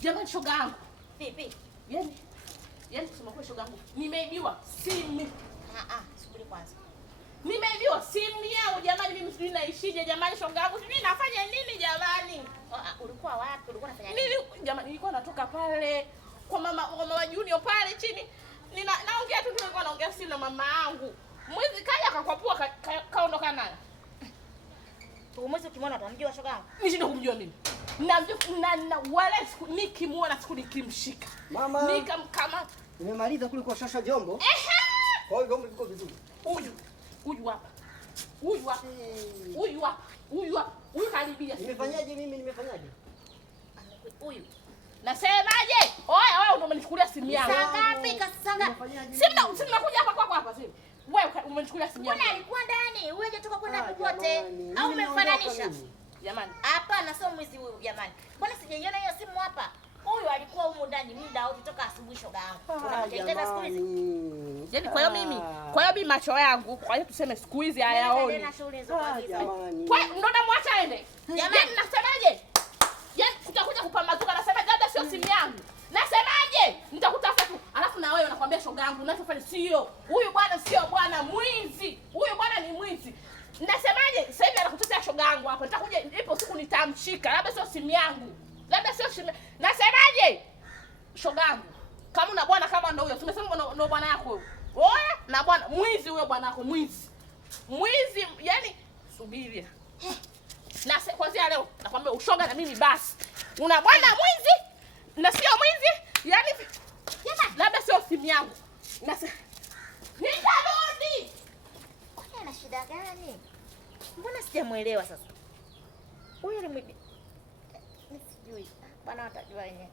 Jamani shoga yangu. Vipi? Yaani kusema kwa shoga yangu, nimeibiwa simu. Subiri kwanza. Nimeibiwa simu yangu jamani, mimi sijui naishije jamani shoga yangu. Sijui nafanya nini jamani? Ulikuwa wapi? Ulikuwa unafanya nini? Jamani nilikuwa natoka pale kwa mama Junior pale chini. Naongea tu nilikuwa naongea simu na mama yangu. Mwizi kaja akakwapua kaondoka naye. Mwizi ukimwona utamjua shoga yangu? Nishinde kumjua mimi. Na wala nikimuona siku nikimshika. Mama. Nikamkamata. Nimemaliza kule kwa shosha vyombo. Kwa hiyo vyombo viko vizuri. Huyu hapa. Huyu karibia. Nimefanyaje mimi? Huyu. Nasemaje? Oya wewe ndio umenichukulia simu yangu. Saa ngapi? Simu nakuja hapa kwako hapa simu. Wewe umenichukulia simu yangu. Mbona alikuwa ndani? Wewe hujatoka kwenda popote. Au umemfananisha? Jamani. Hapana, sio mwizi huyu jamani. Mbona sijaiona hiyo simu hapa? Huyu alikuwa humu ndani muda wote toka asubuhi shoga yangu. Unamtendeza siku hizi? Yaani kwa hiyo mimi macho yangu, kwa hiyo tuseme siku hizi hayaoni. Tena shughuli hizo kwa hizo. Kwa ndo namwacha aende. Jamani nasemaje? Yaani utakuja kupambazuka nasema labda sio simu yangu. Nasemaje? Nitakutafuta tu. Alafu na wewe nakwambia shoga yangu unachofanya sio. Huyu bwana sio bwana mwizi. Huyu bwana ni mwizi. Nasemaje? Sasa hivi anakutetea shoga yangu hapa. Nitakuja ipo siku nitamshika. Labda sio simu yangu. Nasemaje? Shoga yangu. Kama una bwana kama ndo huyo. Tumesema ndo bwana yako huyo. Oya, na bwana mwizi huyo bwana yako mwizi. Mwizi, yani subiri. Na kwanza leo nakwambia ushoga na mimi basi. Una bwana mwizi na sio mwizi? Yani labda sio simu yangu. Nitarudi. Kwani ana shida gani? Mbona sijamuelewa sasa? Huyu ni mwizi. Sijui. Bwana watajua wenyewe.